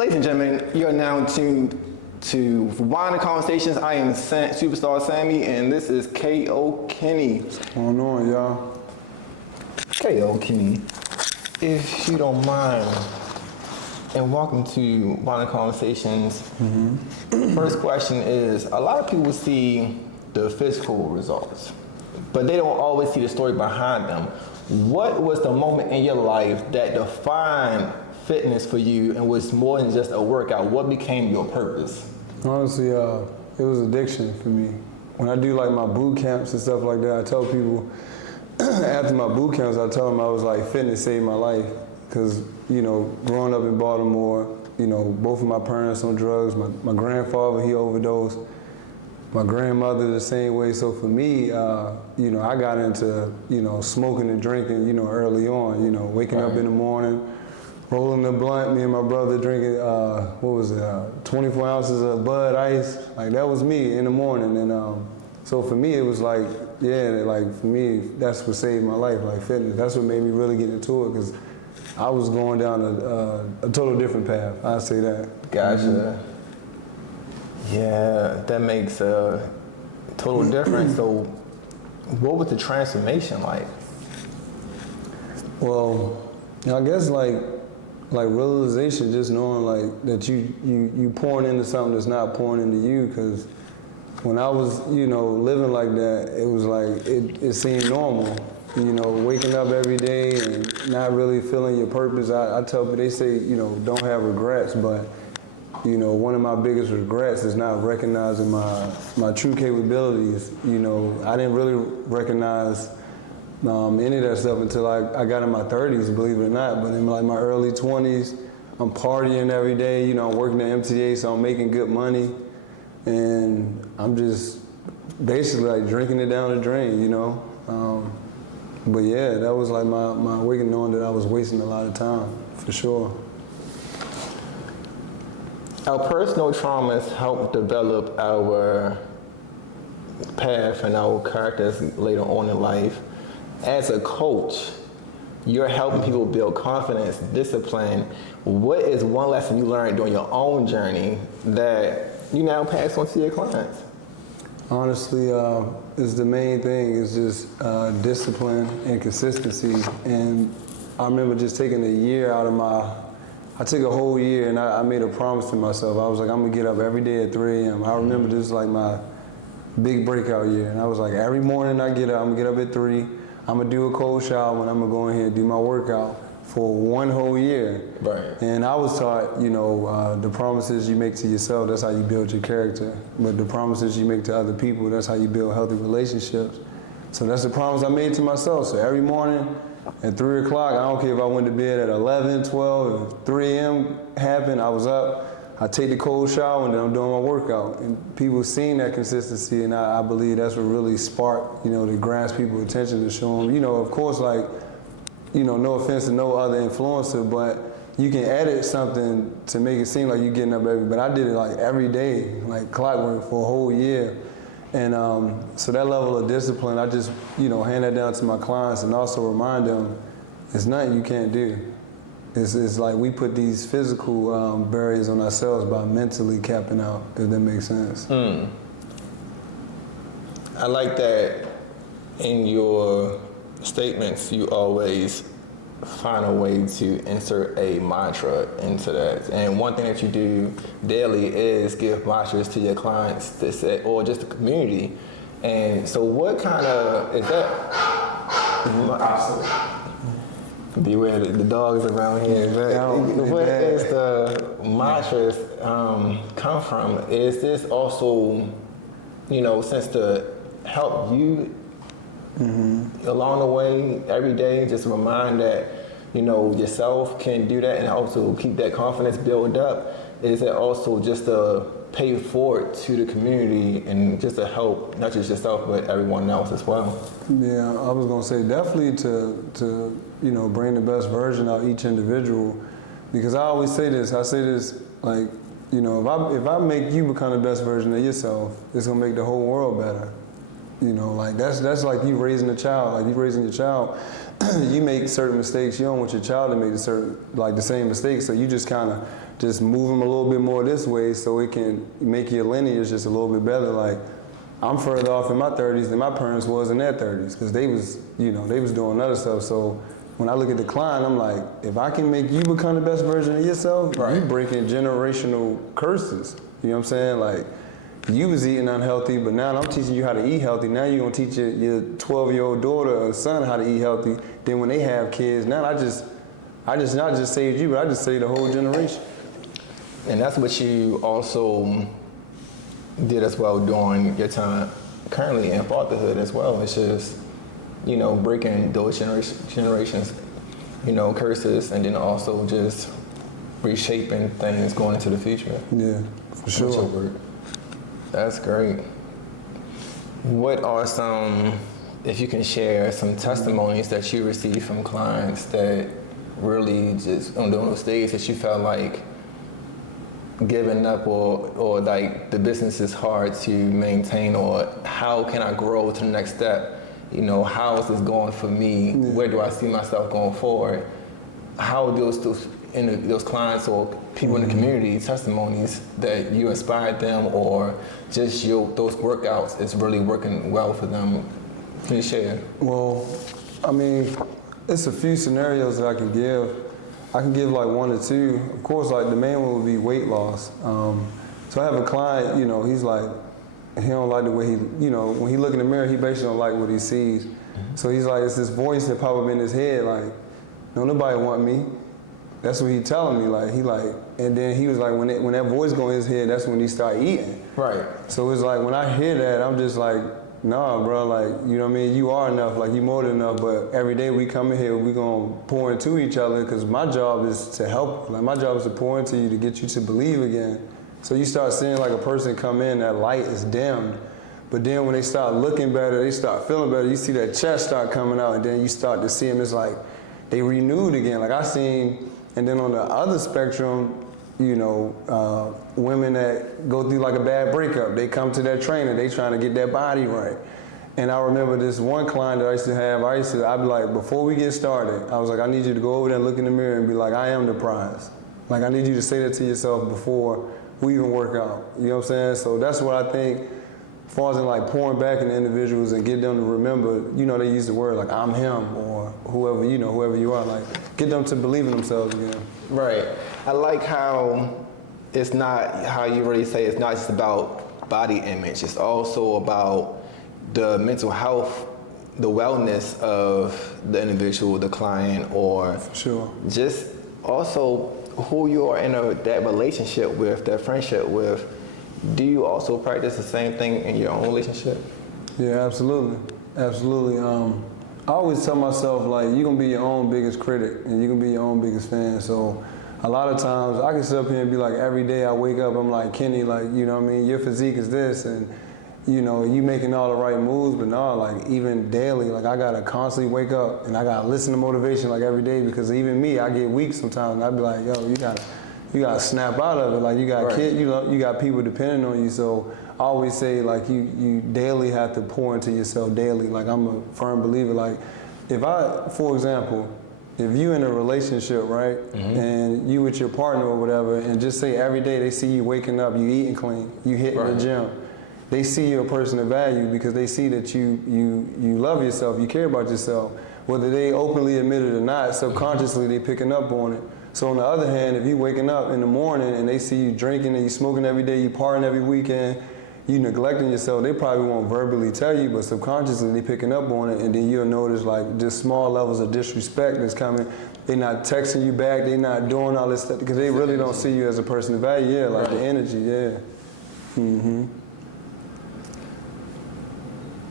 Ladies and gentlemen, you're now tuned to Wine and Conversations. I am Superstar Sammy, and this is K.O. Kenny. What's going on, y'all? K.O. Kenny, if you don't mind, and welcome to Wine and Conversations. First question is, a lot of people see the physical results, but they don't always see the story behind them. What was the moment in your life that defined fitness for you and was more than just a workout? What became your purpose? Honestly, it was addiction for me. When I do like my boot camps and stuff like that, I tell people after my boot camps, I tell them I was like, fitness saved my life. Because, you know, growing up in Baltimore, you know, both of my parents on drugs, my grandfather, he overdosed. My grandmother the same way. So for me, you know, I got into, you know, smoking and drinking, you know, early on, you know, waking up in the morning, rolling the blunt, me and my brother drinking, 24 ounces of Bud Ice. Like, that was me in the morning. And so for me, it was like, yeah, like for me, that's what saved my life, like fitness. That's what made me really get into it, because I was going down a total different path, I'd say that. Gotcha. Yeah, that makes a total difference. So what was the transformation like? Well, I guess like realization, just knowing like that you pouring into something that's not pouring into you. Because when I was, you know, living like that, it was like it seemed normal. You know, waking up every day and not really feeling your purpose. I tell people, they say, you know, don't have regrets, but you know, one of my biggest regrets is not recognizing my true capabilities. You know, I didn't really recognize any of that stuff until I got in my 30s, believe it or not. But in like my early 20s, I'm partying every day. You know, I'm working at MTA, so I'm making good money. And I'm just basically like drinking it down the drain, you know. But yeah, that was like my awakening, knowing that I was wasting a lot of time, for sure. Our personal traumas help develop our path and our characters later on in life. As a coach, you're helping people build confidence, discipline. What is one lesson you learned during your own journey that you now pass on to your clients? Honestly, is the main thing is just discipline and consistency. And I remember just taking a year out of I took a whole year and I made a promise to myself. I was like, I'm gonna get up every day at 3 a.m. I remember this was like my big breakout year. And I was like, every morning I get up, I'm gonna get up at 3, I'm gonna do a cold shower, and I'm gonna go in here and do my workout for one whole year. Right. And I was taught, you know, the promises you make to yourself, that's how you build your character. But the promises you make to other people, that's how you build healthy relationships. So that's the promise I made to myself. So every morning at 3 o'clock, I don't care if I went to bed at 11, 12, if 3 a.m. happened, I was up, I take the cold shower, and then I'm doing my workout. And people seeing that consistency, and I believe that's what really sparked, you know, to grasp people's attention, to show them, you know, of course, like, you know, no offense to no other influencer, but you can edit something to make it seem like you're getting up but I did it like every day, like clockwork for a whole year. And so that level of discipline, I just, you know, hand that down to my clients and also remind them it's nothing you can't do. It's like we put these physical barriers on ourselves by mentally capping out, if that makes sense. I like that in your statements, you always find a way to insert a mantra into that. And one thing that you do daily is give mantras to your clients to say, or just the community. And so what kind of, is that? Beware the dogs around here. Where is the mantras come from? Is this also, you know, since to help you along the way, every day, just remind that, you know, yourself can do that and also keep that confidence built up? Is it also just to pay it forward to the community and just to help not just yourself but everyone else as well? Yeah, I was gonna say definitely to you know, bring the best version out each individual, because I always say this. I say this like, you know, if I make you become the best version of yourself, it's gonna make the whole world better. You know, like that's like you raising a child. Like you raising your child, you make certain mistakes. You don't want your child to make the same mistakes. So you just kind of just move them a little bit more this way, so it can make your lineage just a little bit better. Like I'm further off in my 30s than my parents was in their 30s, because they was doing other stuff. So when I look at the client, I'm like, if I can make you become the best version of yourself, you breaking generational curses. You know what I'm saying? Like, you was eating unhealthy, but now I'm teaching you how to eat healthy. Now you're gonna teach your 12-year-old daughter or son how to eat healthy. Then when they have kids, now I just not just saved you, but I just saved the whole generation. And that's what you also did as well during your time currently in fatherhood as well. It's just, you know, breaking those generations, you know, curses, and then also just reshaping things going into the future. Yeah, for sure. That's great. What are some, if you can share, some testimonies that you received from clients that really just on those days that you felt like giving up or like the business is hard to maintain, or how can I grow to the next step? You know, how is this going for me? Yeah. Where do I see myself going forward? How are those clients or people in the community testimonies that you inspired them, or just those workouts is really working well for them? Can you share? Well, I mean, it's a few scenarios that I can give. I can give like one or two. Of course, like the main one would be weight loss. So I have a client, you know, he's like, he don't like the way he, you know, when he look in the mirror, he basically don't like what he sees. So he's like, it's this voice that pop up in his head, like, no, nobody want me. That's what he telling me, like, and then he was like, when that voice go in his head, that's when he start eating. Right. So it's like, when I hear that, I'm just like, nah, bro, like, you know what I mean? You are enough, like, you more than enough, but every day we come in here, we gonna pour into each other, because my job is to help. Like, my job is to pour into you to get you to believe again. So you start seeing like a person come in, that light is dimmed, but then when they start looking better, they start feeling better, you see that chest start coming out, and then you start to see them, it's like, they renewed again. Like I seen, and then on the other spectrum, you know, women that go through like a bad breakup, they come to their trainer, they trying to get their body right. And I remember this one client that I used to have, I'd be like, before we get started, I was like, I need you to go over there and look in the mirror and be like, I am the prize. Like, I need you to say that to yourself before we even work out. You know what I'm saying? So that's what I think, as far as in like pouring back into individuals and get them to remember, you know, they use the word like, I'm him, or whoever, you know, whoever you are, like, get them to believe in themselves again. Right. I like how it's not, how you really say it's not just about body image, it's also about the mental health, the wellness of the individual, the client, or just also who you are in that relationship with, that friendship with. Do you also practice the same thing in your own relationship? Yeah, absolutely. Absolutely. I always tell myself, like, you're going to be your own biggest critic and you're going to be your own biggest fan. So a lot of times I can sit up here and be like, every day I wake up, I'm like, Kenny, like, you know what I mean? Your physique is this, and, you know, you making all the right moves, but no, like, even daily, like, I got to constantly wake up and I got to listen to motivation, like, every day, because even me, I get weak sometimes, and I be like, yo, you got to snap out of it. Like, you got kids, you got people depending on you. So I always say, like, you daily have to pour into yourself daily. Like, I'm a firm believer. Like, for example, if you in a relationship, right, and you with your partner or whatever, and just say every day they see you waking up, you eating clean, you hitting the gym, they see you a person of value because they see that you love yourself, you care about yourself. Whether they openly admit it or not, subconsciously they picking up on it. So on the other hand, if you waking up in the morning and they see you drinking and you smoking every day, you partying every weekend, you neglecting yourself, they probably won't verbally tell you, but subconsciously they picking up on it, and then you'll notice like just small levels of disrespect that's coming. They not texting you back, they not doing all this stuff because they really don't see you as a person of value. Yeah, like the energy,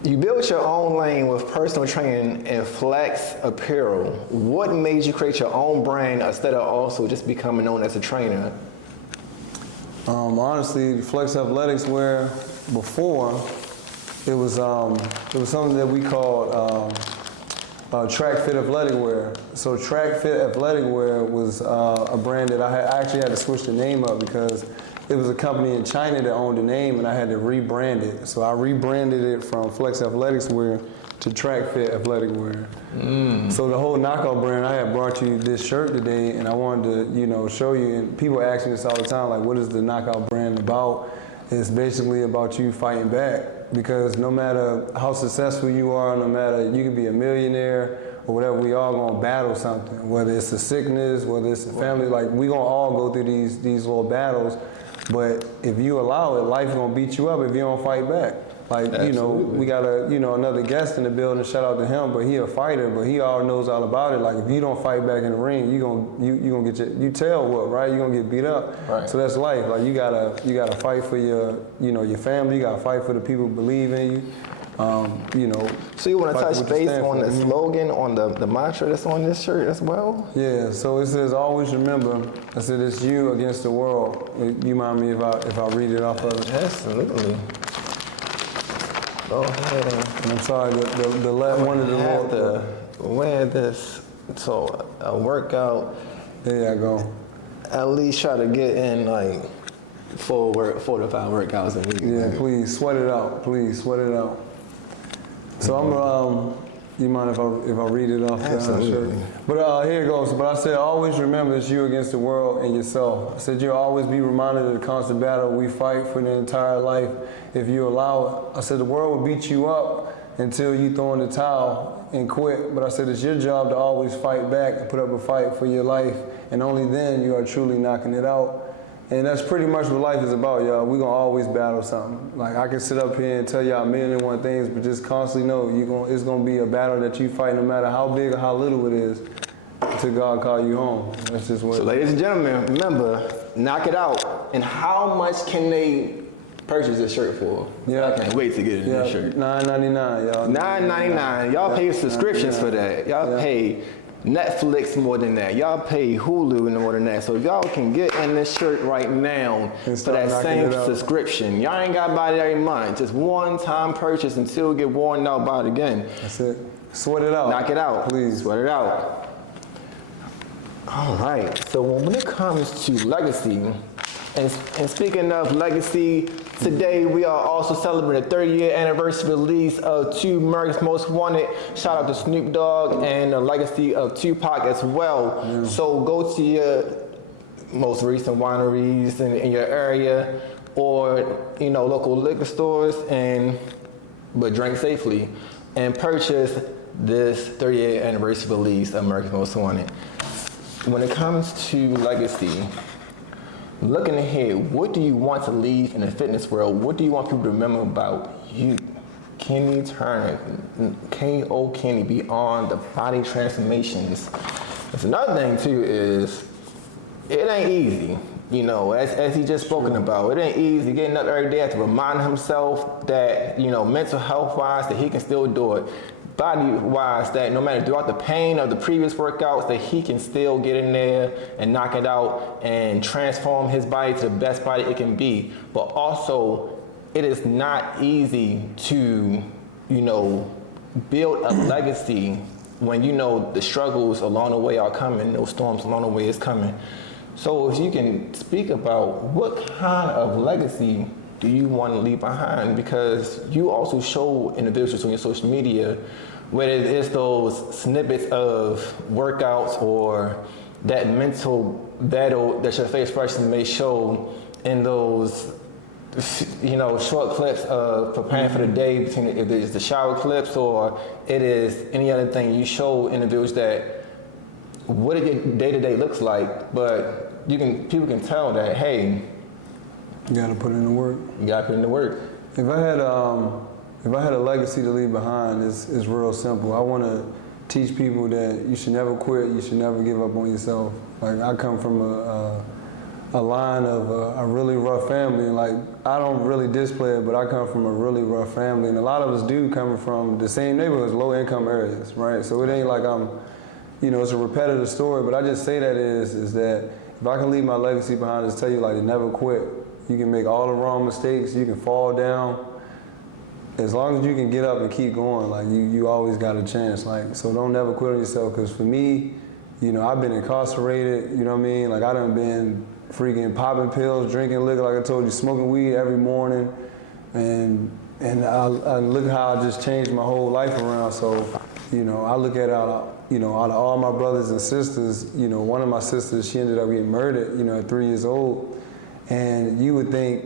You built your own lane with personal training and flex apparel. What made you create your own brand instead of also just becoming known as a trainer? Honestly, flex athletics wear before, it was something that we called track fit athletic wear. So track fit athletic wear was a brand that I actually had to switch the name up because it was a company in China that owned the name and I had to rebrand it. So I rebranded it from Flex Athletics Wear to Track Fit Athletic Wear. So the whole knockout brand, I had brought you this shirt today and I wanted to, show you, and people ask me this all the time, like what is the knockout brand about? It's basically about you fighting back, because no matter how successful you are, no matter, you can be a millionaire or whatever, we all gonna battle something, whether it's a sickness, whether it's a family, like we gonna all go through these little battles, but if you allow it, life gonna beat you up if you don't fight back. Like, Absolutely. We got another guest in the building, shout out to him, but he a fighter, but he all knows all about it. Like if you don't fight back in the ring, you gonna get you tell what, right? You gonna get beat up. Right. So that's life. Like you gotta fight for your family, you gotta fight for the people who believe in you. So you want to touch base on the slogan, on the mantra that's on this shirt as well? Yeah, so it says, always remember, I said, it's you against the world. You mind me if I read it off of it? Absolutely. Go ahead and I'm sorry, the last one of the have to wear this. So a workout. There you go. At least try to get in like 4 to 5 workouts a week. Yeah, please sweat it out. Please sweat it out. So I'm you mind if I read it off the shirt? But here it goes. But I said, always remember it's you against the world and yourself. I said, you'll always be reminded of the constant battle we fight for the entire life if you allow it. I said, the world will beat you up until you throw in the towel and quit. But I said, it's your job to always fight back and put up a fight for your life. And only then you are truly knocking it out. And that's pretty much what life is about, y'all. We're gonna always battle something. Like I can sit up here and tell y'all 1,000,001 things, but just constantly know it's gonna be a battle that you fight no matter how big or how little it is until God call you home. That's just what. So ladies and gentlemen, remember, knock it out. And how much can they purchase this shirt for? Yeah. I can't wait to get in this shirt. $9.99, y'all. $9.99. Y'all pay subscriptions for that. Y'all pay Netflix more than that. Y'all pay Hulu more than that. So if y'all can get in this shirt right now for that same subscription, y'all ain't got to buy it every month. Just one-time purchase until it get worn out, buy it again. That's it. Sweat it out. Knock it out. Please. Sweat it out. All right. So when it comes to legacy, and speaking of legacy, today we are also celebrating the 30-year anniversary release of 2 America's Most Wanted. Shout out to Snoop Dogg and the legacy of Tupac as well. Yeah. So go to your most recent wineries in your area or local liquor stores but drink safely and purchase this 30-year anniversary release of America's Most Wanted. When it comes to legacy, looking ahead, what do you want to leave in the fitness world? What do you want people to remember about you? Kenny Turner, K.O. Kenny, beyond the body transformations. That's another thing too is, it ain't easy. As he just spoken about, it ain't easy getting up every day to remind himself that, mental health wise, that he can still do it. Body wise, that no matter throughout the pain of the previous workouts, that he can still get in there and knock it out and transform his body to the best body it can be. But also, it is not easy to, build a legacy when the struggles along the way are coming, those storms along the way is coming. So if you can speak about what kind of legacy do you want to leave behind? Because you also show individuals on your social media, whether it's those snippets of workouts or that mental battle that your face person may show in those, short clips of preparing for the day, between if it's the shower clips or it is any other thing. You show individuals that what your day-to-day looks like, but people can tell that, hey, you gotta put in the work. You gotta put in the work. If I had a legacy to leave behind, it's real simple. I want to teach people that you should never quit. You should never give up on yourself. Like I come from a line of a really rough family. Like I don't really display it, but I come from a really rough family, and a lot of us do coming from the same neighborhoods, low income areas, right? So it ain't like I'm, it's a repetitive story. But I just say that is that if I can leave my legacy behind, is tell you like to never quit. You can make all the wrong mistakes, you can fall down, as long as you can get up and keep going, like you always got a chance. Like, so don't never quit on yourself. Cause for me, you know, I've been incarcerated. You know what I mean? Like I done been freaking popping pills, drinking liquor, like I told you, smoking weed every morning, and I look how I just changed my whole life around. So, you know, I look at out of all my brothers and sisters, you know, one of my sisters, she ended up getting murdered, you know, at 3 years old, and you would think,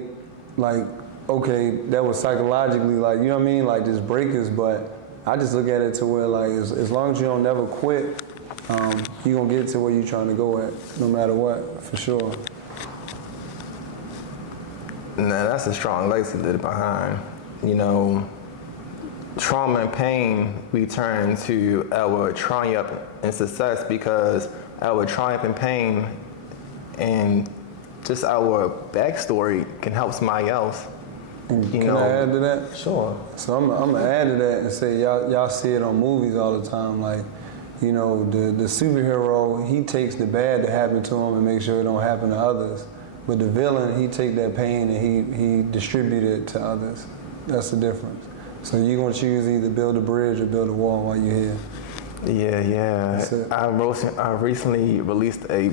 like, okay, that was psychologically, like, you know what I mean, like just breakers, but I just look at it to where, like, as long as you don't never quit, you're gonna get to where you're trying to go at, no matter what, for sure. Now that's a strong legacy to leave behind. You know, trauma and pain, we turn to our triumph and success because our triumph and pain and just our backstory can help somebody else. Can I add to that? Sure. So I'm gonna add to that and say y'all see it on movies all the time. Like, you know, the superhero, he takes the bad that happened to him and makes sure it don't happen to others. But the villain, he take that pain and he distribute it to others. That's the difference. So you're gonna choose either build a bridge or build a wall while you're here. Yeah. I recently released a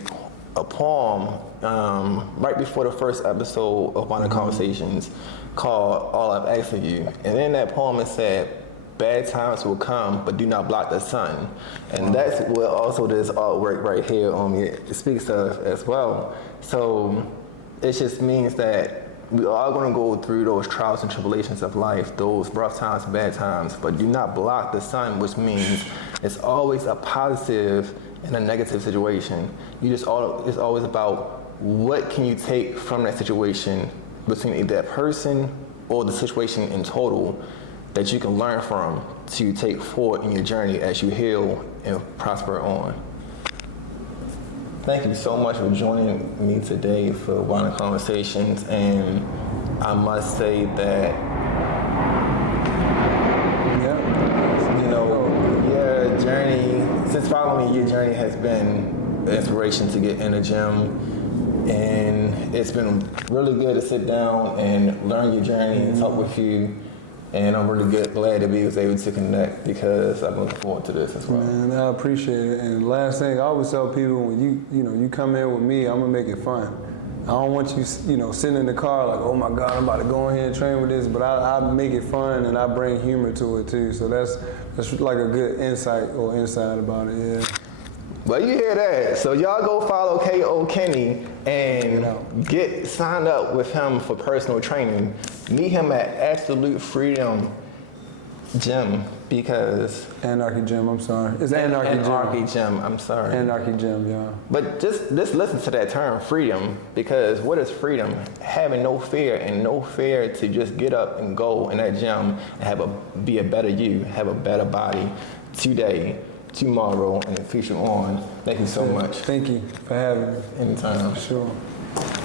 poem right before the first episode of One of the Conversations called All I've Asked of You. And in that poem it said, bad times will come, but do not block the sun. And that's what also this artwork right here on me speaks of as well. So it just means that we are going to go through those trials and tribulations of life, those rough times, bad times, but do not block the sun, which means it's always a positive in a negative situation. It's always about what can you take from that situation between either that person or the situation in total that you can learn from to take forward in your journey as you heal and prosper on. Thank you so much for joining me today for One of the Conversations, and I must say that your journey, since following me, your journey has been an inspiration to get in the gym, and it's been really good to sit down and learn your journey and talk with you. And I'm really glad that we was able to connect because I'm looking forward to this as well. Man, I appreciate it. And last thing, I always tell people, when you come in with me, I'm gonna make it fun. I don't want you, sitting in the car like, oh my God, I'm about to go in here and train with this, but I make it fun and I bring humor to it too. So that's like a good insight or insight about it, yeah. Well, you hear that. So y'all go follow K.O. Kenny and get signed up with him for personal training. Meet him at Absolute Freedom Gym because... Anarchy Gym, I'm sorry. It's Anarchy Gym. I'm sorry. Anarchy Gym, yeah. But just listen to that term, freedom, because what is freedom? Having no fear and no fear to just get up and go in that gym and be a better you, have a better body today, tomorrow, and the future on. Thank you so much. Thank you for having me. Anytime. Sure.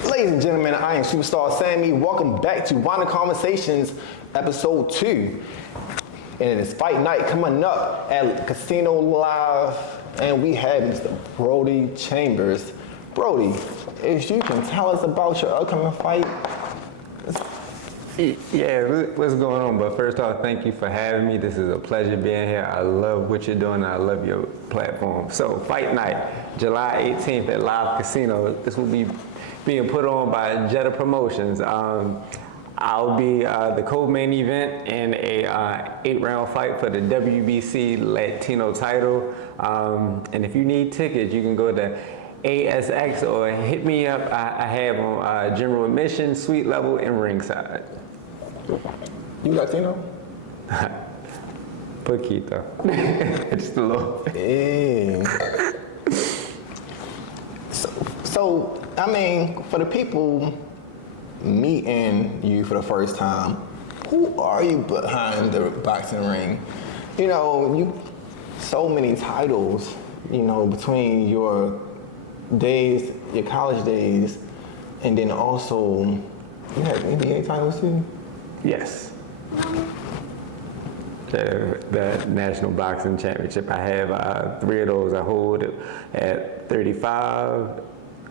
Ladies and gentlemen, I am Superstar Sammy. Welcome back to One of the Conversations, episode 2. And it is fight night coming up at Casino Live, and we have Mr. Brody Chambers. Brody, if you can tell us about your upcoming fight. Yeah, what's going on? But first off, thank you for having me. This is a pleasure being here. I love what you're doing. I love your platform. So, fight night, July 18th at Live Casino. This will be being put on by Jetta Promotions. I'll be the co-main event in a 8-round fight for the WBC Latino title. And if you need tickets, you can go to ASX or hit me up. I have on general admission, suite level, and ringside. You Latino? Poquito. Just a little. Hey. So, I mean, for the people meeting you for the first time, who are you behind the boxing ring? You so many titles, between your days, your college days, and then also you had NBA titles too? Yes. The National Boxing Championship. I have 3 of those. I hold at 35,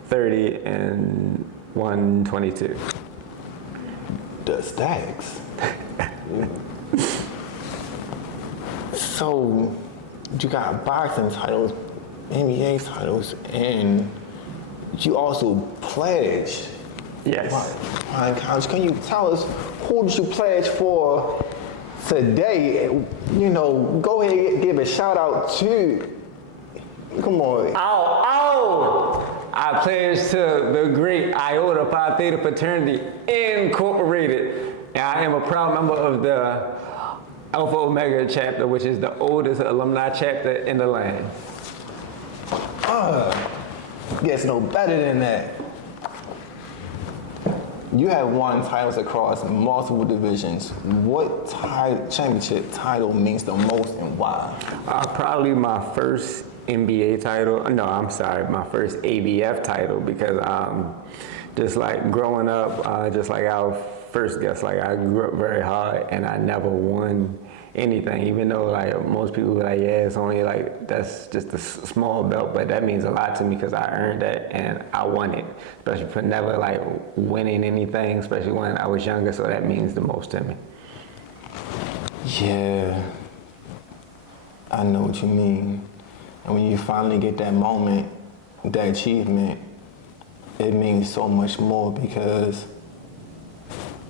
30, and 122. The stacks. So, you got boxing titles, NBA titles, and you also pledge. Yes. Flying college. Can you tell us who did you pledge for today? You know, go ahead and give a shout out to. Come on. Oh! I pledge to the great Iota Phi Theta Fraternity Incorporated. And I am a proud member of the Alpha Omega chapter, which is the oldest alumni chapter in the land. Gets no better than that. You have won titles across multiple divisions. What championship title means the most and why? Probably my first NBA title. No, I'm sorry, my first ABF title, because just like growing up, just like our first guest, like I grew up very hard and I never won anything, even though like most people were like, yeah, it's only like, that's just a small belt, but that means a lot to me because I earned that and I won it, especially for never like winning anything, especially when I was younger, so that means the most to me. Yeah, I know what you mean. And when you finally get that moment, that achievement, it means so much more because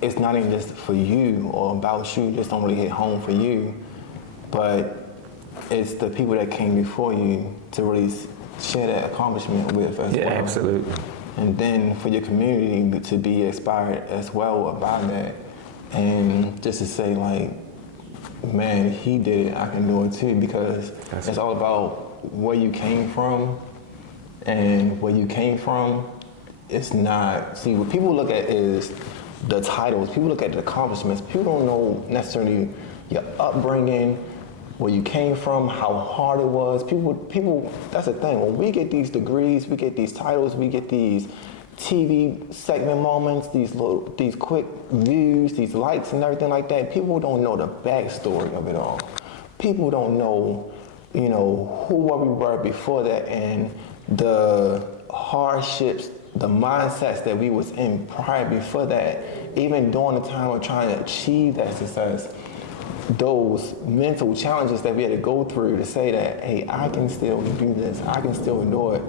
it's not even just for you or about you, just don't really hit home for you, but it's the people that came before you to really share that accomplishment with as well. Yeah, absolutely. And then for your community to be inspired as well by that, and just to say like, man, he did it, I can do it too, because it's all about where you came from, and where you came from, it's not, see, what people look at is the titles, people look at the accomplishments, people don't know necessarily your upbringing, where you came from, how hard it was. People, that's the thing, when we get these degrees, we get these titles, we get these TV segment moments, these quick views, these likes and everything like that, people don't know the backstory of it all. People don't know, you know, who we were before that and the hardships, the mindsets that we was in prior before that, even during the time of trying to achieve that success, those mental challenges that we had to go through to say that, hey, I can still do this, I can still do it.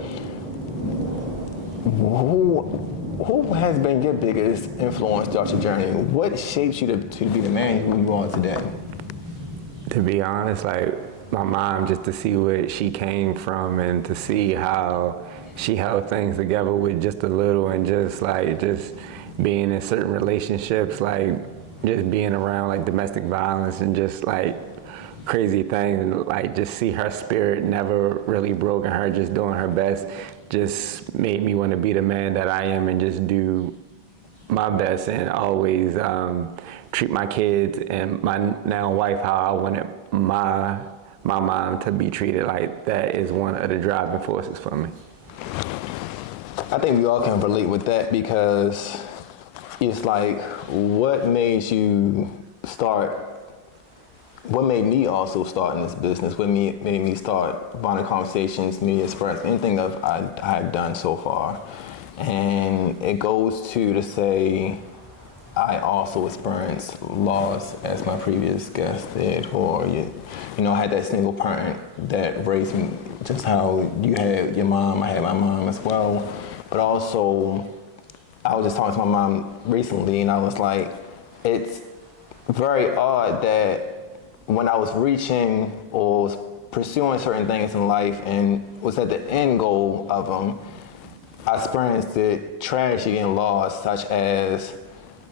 Who has been your biggest influence throughout your journey? What shapes you to be the man who you are today? To be honest, like my mom, just to see where she came from and to see how she held things together with just a little, and just being in certain relationships, like just being around like domestic violence and just like crazy things, and like just see her spirit never really broke and her just doing her best just made me want to be the man that I am and just do my best and always treat my kids and my now wife how I wanted my mom to be treated. Like that is one of the driving forces for me. I think we all can relate with that, because it's like, what made me also start in this business? What made me start Bonnet Conversations, Media Express, anything that I've done so far? And it goes to say, I also experienced loss, as my previous guest did, or you know, I had that single parent that raised me, just how you had your mom, I had my mom as well. But also, I was just talking to my mom recently, and I was like, it's very odd that when I was reaching or was pursuing certain things in life and was at the end goal of them, I experienced the tragedy and loss, such as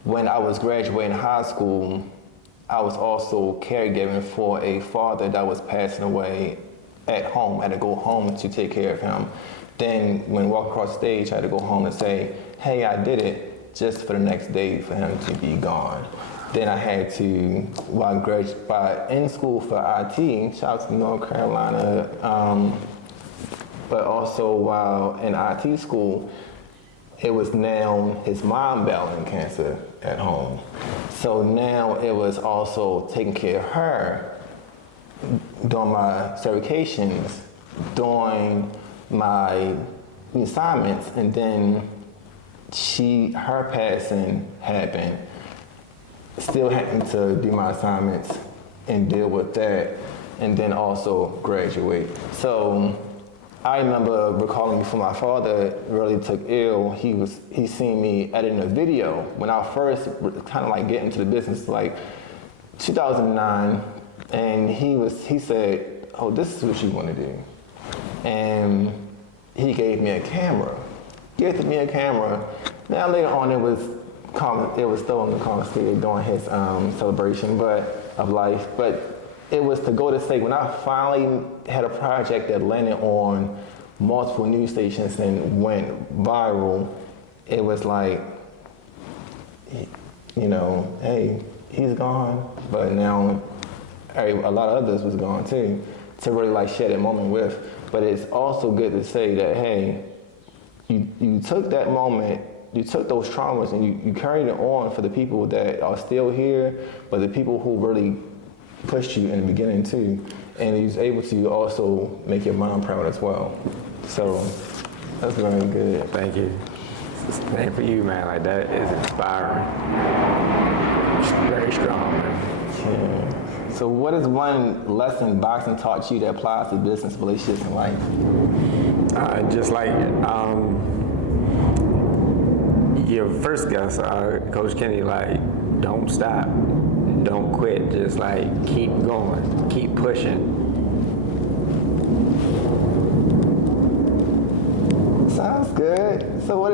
when I was graduating high school, I was also caregiving for a father that was passing away at home. I had to go home to take care of him. Then when I walked across the stage, I had to go home and say, hey, I did it, just for the next day for him to be gone. Then I had to, while in school for IT, shout out to North Carolina, but also while in IT school, it was now his mom battling cancer at home. So now it was also taking care of her during my certifications, during my assignments, and then her passing happened. still having to do my assignments and deal with that, and then also graduate. So I remember recalling before my father really took ill, he seen me editing a video when I first kind of like get into the business, like 2009, and he said, oh, this is what you want to do. And he gave me a camera. Gifted me a camera. Now later on it was stolen and confiscated during his celebration of life, but it was to go to say, when I finally had a project that landed on multiple news stations and went viral, it was like, you know, hey, he's gone, but now a lot of others was gone too, to really like share that moment with. But it's also good to say that, hey, you took that moment, you took those traumas and you carried it on for the people that are still here, but the people who really pushed you in the beginning too, and he's able to also make your mom proud as well. So that's very good. Thank you. Same for you, man. Like, that is inspiring. Very strong, man. Yeah. So what is one lesson boxing taught you that applies to business, relationships, and life? Just like your first guest, Coach Kenny, like, don't stop. Don't quit, just like keep going, keep pushing. Sounds good. So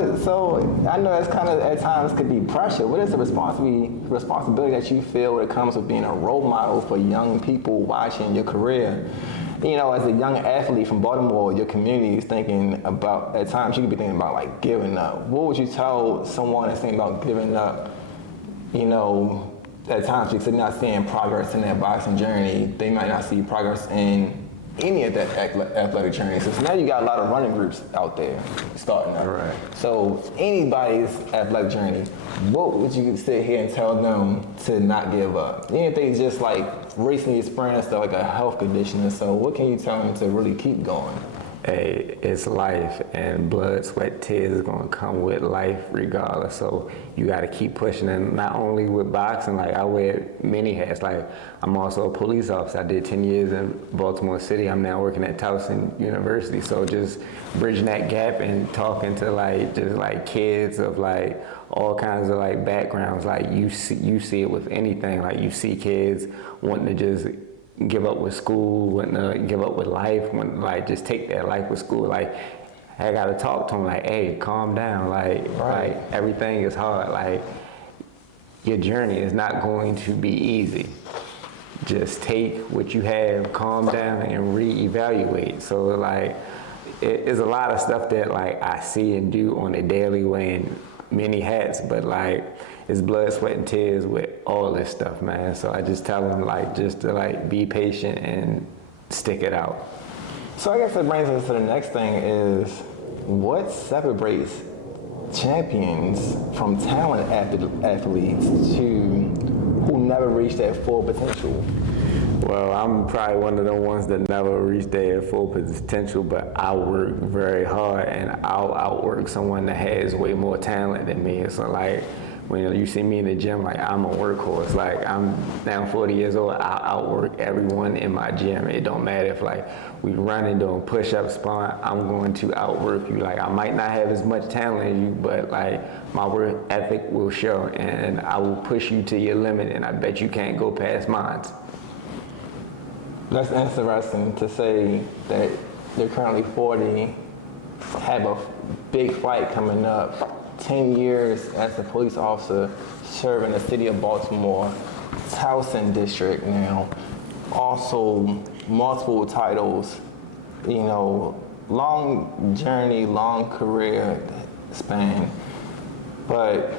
I know that's kind of at times could be pressure. What is the responsibility that you feel that comes with being a role model for young people watching your career? You know, as a young athlete from Baltimore, your community is thinking about, at times you could be thinking about like giving up. What would you tell someone that's thinking about giving up, you know, at times because they're not seeing progress in their boxing journey, they might not see progress in any of that athletic journey. So now you got a lot of running groups out there starting up. Right. So anybody's athletic journey, what would you sit here and tell them to not give up? Even if they just like recently experienced like a health condition or so, what can you tell them to really keep going? Hey, it's life, and blood, sweat, tears is gonna come with life regardless. So you gotta keep pushing, and not only with boxing, like I wear many hats. Like I'm also a police officer. I did 10 years in Baltimore City. I'm now working at Towson University. So just bridging that gap and talking to like just like kids of like all kinds of like backgrounds. Like you see it with anything. Like you see kids wanting to just give up with school, wanting to give up with life, wanting to like just take their life with school. Like I gotta talk to them like, hey, calm down. Like, right. like everything is hard. Like your journey is not going to be easy. Just take what you have, calm down, and reevaluate. So like, it's a lot of stuff that like I see and do on a daily wearing many hats, but like it's blood, sweat, and tears with all this stuff, man. So I just tell them like just to like be patient and stick it out. So I guess that brings us to the next thing is, what separates champions from talent athletes to who never reach their full potential? Well, I'm probably one of the ones that never reached their full potential, but I work very hard and I'll outwork someone that has way more talent than me. So like, when you see me in the gym, like I'm a workhorse. Like I'm now 40 years old, I'll outwork everyone in my gym. It don't matter if like we running, doing push-up, sparring, I'm going to outwork you. Like I might not have as much talent as you, but like my work ethic will show, and I will push you to your limit, and I bet you can't go past mine. That's interesting to say that you're currently 40, have a big fight coming up, 10 years as a police officer serving the city of Baltimore, Towson district now, also multiple titles, you know, long journey, long career span. But,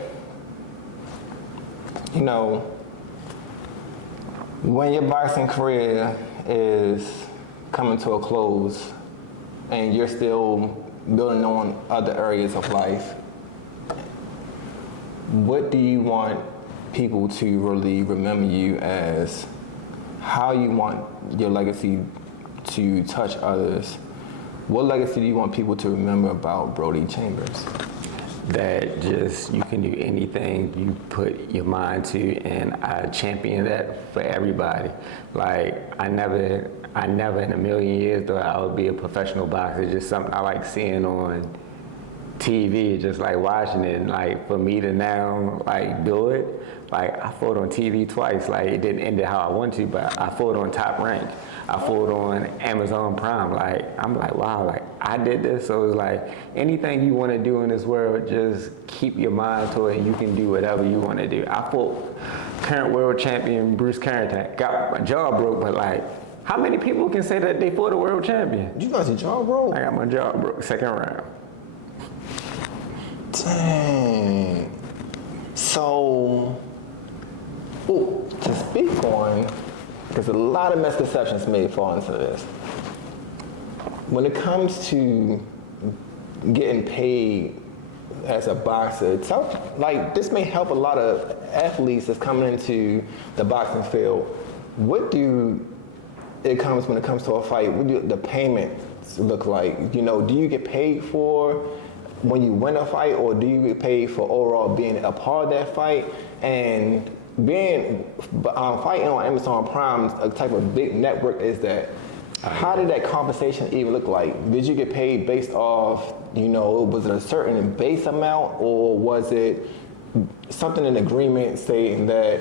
you know, when your boxing career is coming to a close and you're still building on other areas of life, what do you want people to really remember you as? How you want your legacy to touch others? What legacy do you want people to remember about Brody Chambers? that just you can do anything you put your mind to, and I champion that for everybody. Like I never in a million years thought I would be a professional boxer. It's just something I like seeing on TV, just like watching it. And like for me to now like do it, like I fought on TV twice. Like it didn't end it how I wanted to, but I fought on Top Rank. I fought on Amazon Prime. Like I'm like, wow, like I did this. So it's like anything you want to do in this world, just keep your mind to it, and you can do whatever you want to do. I fought current world champion Bruce Carrington. Got my jaw broke, but like, how many people can say that they fought a world champion? You got your jaw broke? I got my jaw broke, second round. Dang. So, to speak on, there's a lot of misconceptions may fall into this. When it comes to getting paid as a boxer, like this may help a lot of athletes that's coming into the boxing field. What do it comes when it comes to a fight? What do the payments look like? You know, do you get paid for when you win a fight, or do you get paid for overall being a part of that fight? And being fighting on Amazon Prime, a type of big network is that. How did that compensation even look like? Did you get paid based off, you know, was it a certain base amount, or was it something in agreement saying that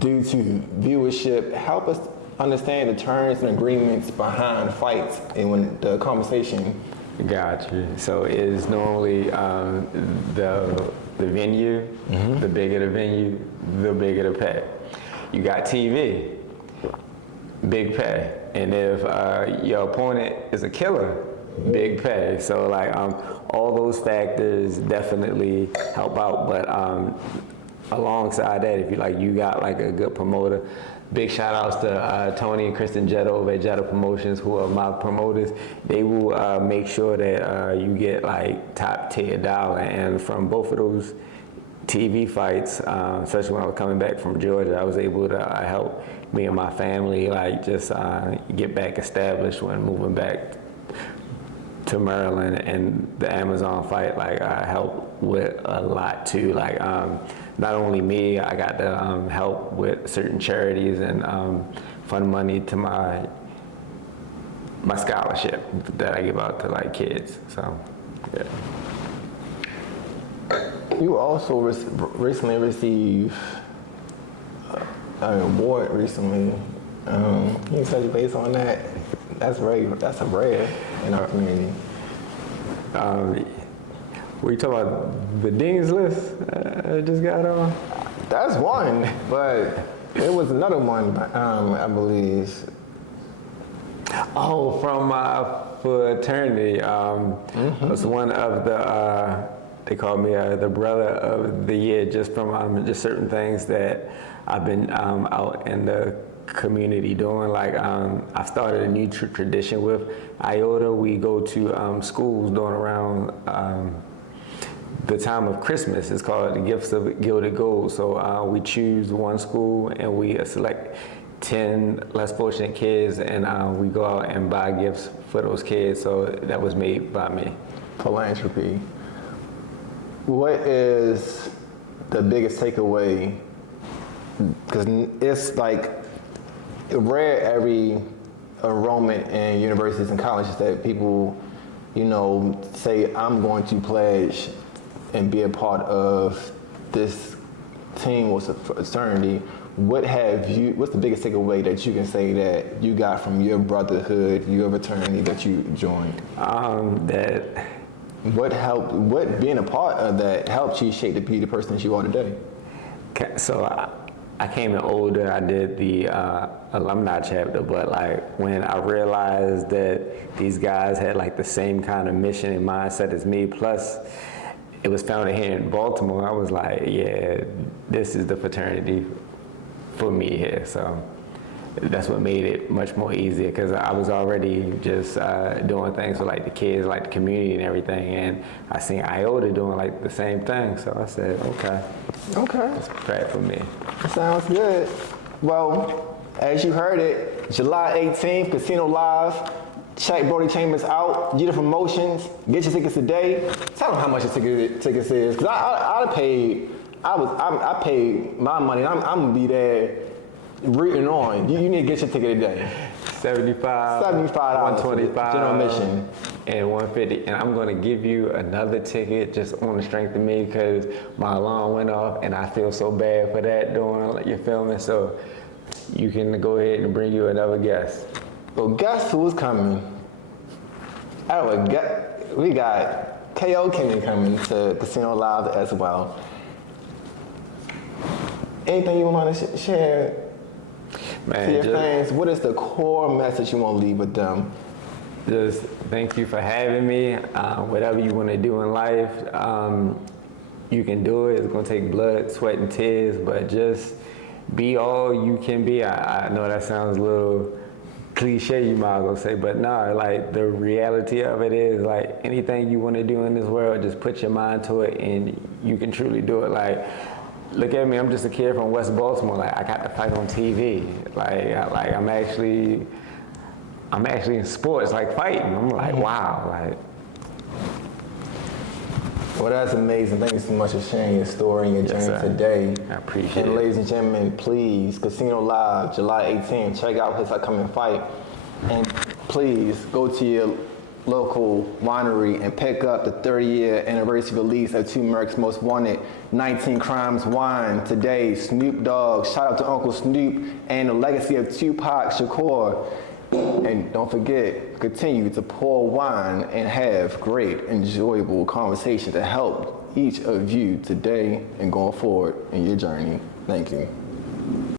due to viewership? Help us understand the terms and agreements behind fights and when the compensation. Gotcha. So it is normally the venue, the bigger the venue, the bigger the pay. You got TV, big pay. And if your opponent is a killer, big pay. So like all those factors definitely help out. But alongside that, if you got like a good promoter, big shout outs to Tony and Kristen Jetta over at Jetta Promotions, who are my promoters. They will make sure that you get like top tier dollar. And from both of those TV fights, especially when I was coming back from Georgia, I was able to help me and my family like just get back established when moving back to Maryland. And the Amazon fight, like I helped with a lot too. Like not only me, I got to help with certain charities and fund money to my scholarship that I give out to like kids. So yeah. You also recently received an award recently. Can you touch base on that? That's a rare in our community. Were you talking about the Dean's List I just got on? That's one, but there was another one, I believe. Oh, from fraternity. It was one of the, they called me the brother of the year, just from just certain things that I've been out in the community doing. Like I've started a new tradition with IOTA. We go to schools during around the time of Christmas. It's called the Gifts of Gilded Gold. So we choose one school and we select 10 less fortunate kids, and we go out and buy gifts for those kids. So that was made by me. Philanthropy. What is the biggest takeaway? Because it's like rare every enrollment in universities and colleges that people, you know, say, I'm going to pledge and be a part of this team or fraternity. What's the biggest takeaway that you can say that you got from your brotherhood, your fraternity that you joined? What being a part of that helped you shape to be the person that you are today? So I came in older. I did the alumni chapter, but like when I realized that these guys had like the same kind of mission and mindset as me, plus it was founded here in Baltimore, I was like, yeah, this is the fraternity for me here. So that's what made it much more easier, because I was already just doing things for like the kids, like the community and everything, and I seen IOTA doing like the same thing. So I said, okay, it's right for me. Sounds good. Well, as you heard it, July 18th, Casino Live, Check Brody Chambers out. Get the promotions. Get your tickets today. Tell them how much your tickets is, cause I paid my money. I'm gonna be there rooting on. You need to get your ticket today. $75, $125, general admission, and $150. And I'm gonna give you another ticket just on the strength of me because my alarm went off and I feel so bad for that during your filming. So you can go ahead and bring you another guest. Well, guess who's coming? We got K.O. Kenny coming to Casino Live as well. Anything you want to share to your fans? What is the core message you want to leave with them? Just thank you for having me. Whatever you want to do in life, you can do it. It's going to take blood, sweat, and tears, but just be all you can be. I know that sounds a little cliche, you might as well say, but no, like the reality of it is like anything you want to do in this world, just put your mind to it and you can truly do it. Like, look at me, I'm just a kid from West Baltimore. Like, I got to fight on TV. Like I'm actually in sports, like fighting. I'm like, wow, like. Well, that's amazing. Thank you so much for sharing your story and your journey today. I appreciate it. And ladies and gentlemen, please, Casino Live, July 18th, check out his upcoming fight. And please go to your local winery and pick up the 30-year anniversary release of Two Mercs Most Wanted, 19 Crimes Wine. Today, Snoop Dogg, shout out to Uncle Snoop and the legacy of Tupac Shakur. And don't forget, continue to pour wine and have great, enjoyable conversation to help each of you today and going forward in your journey. Thank you.